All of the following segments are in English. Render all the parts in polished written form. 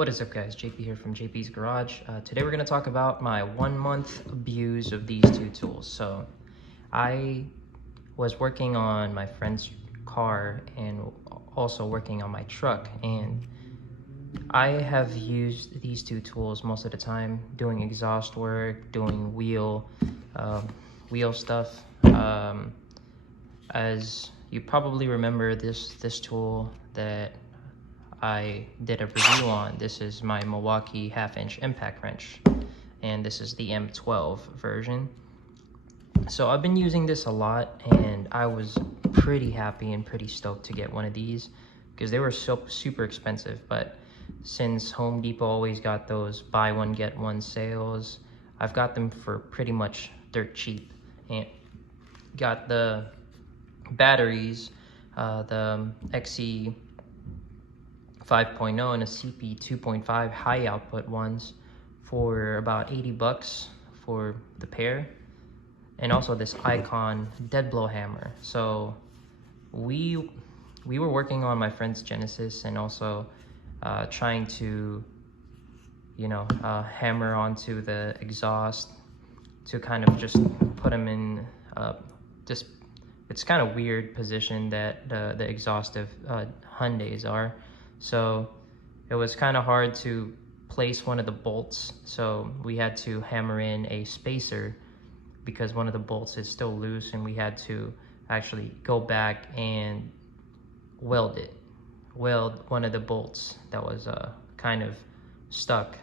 What is up, guys? JP here from JP's Garage. Today we're going to talk about my 1 month abuse of these two tools. So I was working on my friend's car and also working on my truck, and I have used these two tools most of the time doing exhaust work, doing wheel stuff. As you probably remember, this tool that I did a review on, this is my MILWAUKEE 1/2-inch impact wrench, and this is the M12 version. So I've been using this a lot, and I was pretty happy and pretty stoked to get one of these because they were so super expensive. But since Home Depot always got those buy one get one sales, I've got them for pretty much dirt cheap, and got the batteries, the XE 5.0 and a CP 2.5 high output ones for about 80 bucks for the pair, and also this Icon deadblow hammer. So we were working on my friend's Genesis and also trying to hammer onto the exhaust to kind of just put them in it's kind of weird position that the exhaust of Hyundais are. So it was kind of hard to place one of the bolts, so we had to hammer in a spacer because one of the bolts is still loose, and we had to actually go back and weld one of the bolts that was kind of stuck,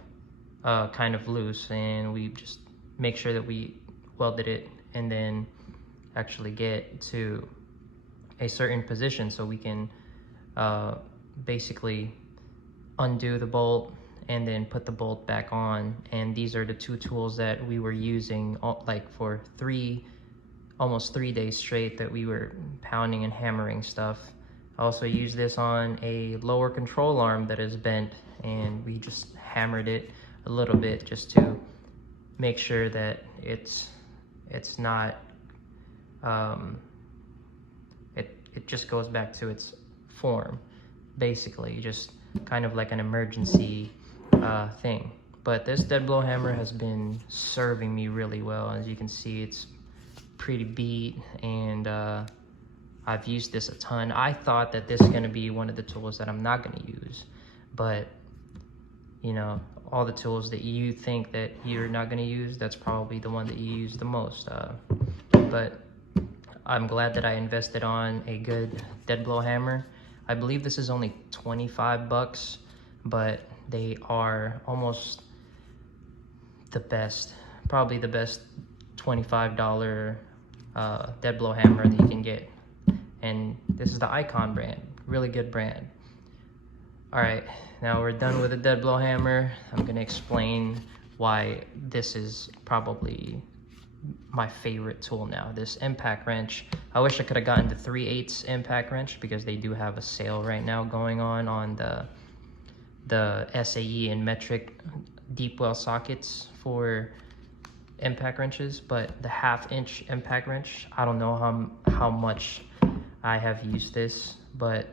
kind of loose, and we just make sure that we welded it and then actually get to a certain position so we can basically undo the bolt and then put the bolt back on. And these are the two tools that we were using like for almost 3 days straight, that we were pounding and hammering stuff. I also used this on a lower control arm that is bent, and we just hammered it a little bit just to make sure that it's not it just goes back to its form, basically just kind of like an emergency thing. But this deadblow hammer has been serving me really well. As you can see, it's pretty beat, and I've used this a ton. I thought that this is going to be one of the tools that I'm not going to use, but all the tools that you think that you're not going to use, that's probably the one that you use the most. But I'm glad that I invested on a good deadblow hammer. I believe this is only 25 bucks, but they are almost the best, probably the best $25 deadblow hammer that you can get. And this is the Icon brand, really good brand. All right, now we're done with the deadblow hammer. I'm gonna explain why this is probably my favorite tool now. This impact wrench, I wish I could have gotten the 3/8 impact wrench because they do have a sale right now going on the SAE and metric deep well sockets for impact wrenches. But the 1/2-inch impact wrench, I don't know how much I have used this, but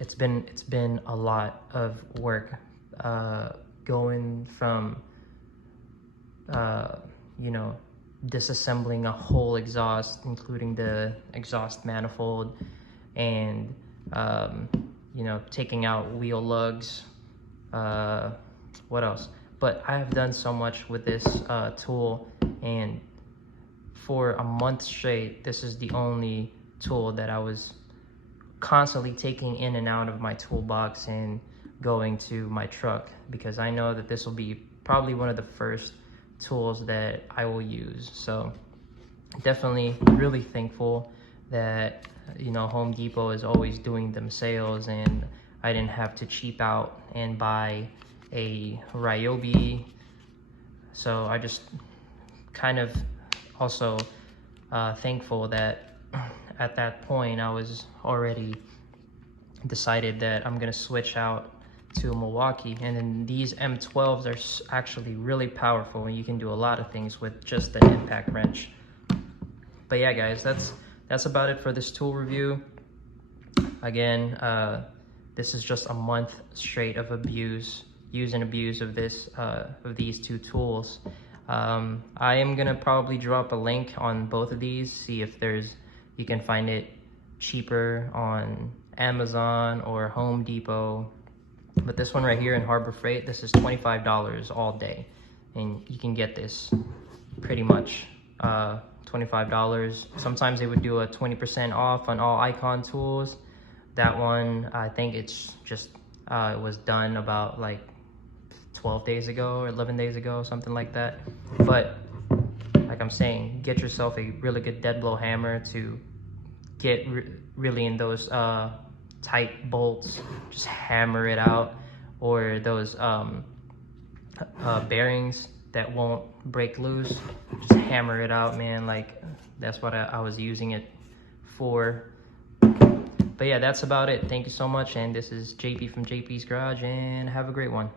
it's been a lot of work, going from disassembling a whole exhaust, including the exhaust manifold, and taking out wheel lugs. What else? But I have done so much with this tool, and for a month straight, this is the only tool that I was constantly taking in and out of my toolbox and going to my truck, because I know that this will be probably one of the first tools that I will use. So definitely really thankful that Home Depot is always doing them sales, and I didn't have to cheap out and buy a Ryobi. So I just kind of also thankful that at that point I was already decided that I'm gonna switch out to MILWAUKEE. And then these M12s are actually really powerful, and you can do a lot of things with just the impact wrench. But yeah, guys, that's about it for this tool review. Again, This is just a month straight of use and abuse of these two tools. I am gonna probably drop a link on both of these, see if you can find it cheaper on Amazon or Home Depot. But this one right here in Harbor Freight, this is $25 all day, and you can get this pretty much $25. Sometimes they would do a 20% off on all Icon tools. That one, I think it's just it was done about like 12 days ago or 11 days ago, something like that. But like I'm saying, get yourself a really good dead blow hammer to get really in those tight bolts. Just hammer it out, or those bearings that won't break loose. Just hammer it out, man. Like that's what I was using it for. But yeah, that's about it. Thank you so much, and this is JP from JP's Garage, and have a great one.